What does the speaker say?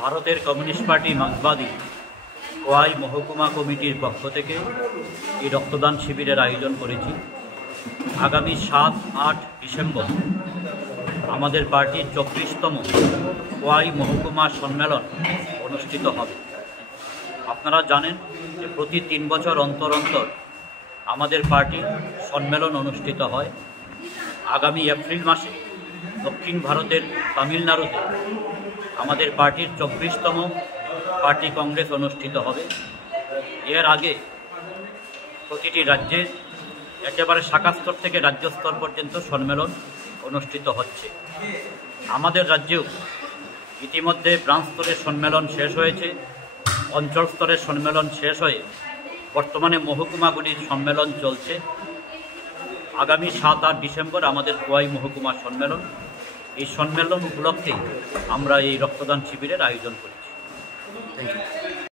ভারতের communist party মার্ক্সবাদী Khowai মহকুমা কমিটির পক্ষ থেকে এই রক্তদান শিবিরের আয়োজন করেছি। আগামী 7-8 ডিসেম্বর আমাদের পার্টির 24তম খোয়াই মহকুমা সম্মেলন অনুষ্ঠিত হবে। আপনারা জানেন যে প্রতি 3 বছর অন্তর অন্তর আমাদের পার্টির সম্মেলন অনুষ্ঠিত হয়। আগামী এপ্রিল মাসে দক্ষিণ ভারতের তামিলনাড়ুতে আমাদের পার্টির 24তম পার্টি কংগ্রেস অনুষ্ঠিত হবে। এর আগে প্রতিটি রাজ্যে একেবারে শাখা স্তর থেকে রাজ্য স্তর পর্যন্ত সম্মেলন অনুষ্ঠিত হচ্ছে। আমাদের রাজ্যেও ইতিমধ্যে ব্রাঞ্চ স্তরের সম্মেলন শেষ হয়েছে, অঞ্চল স্তরের সম্মেলন শেষ হয়ে বর্তমানে মহকুমাগুলির সম্মেলন চলছে। আগামী 7-8 ডিসেম্বর আমাদের খোয়াই মহকুমা সম্মেলন। এই সম্মেলন উপলক্ষে আমরা এই রক্তদান শিবিরের আয়োজন করেছি। Thank you.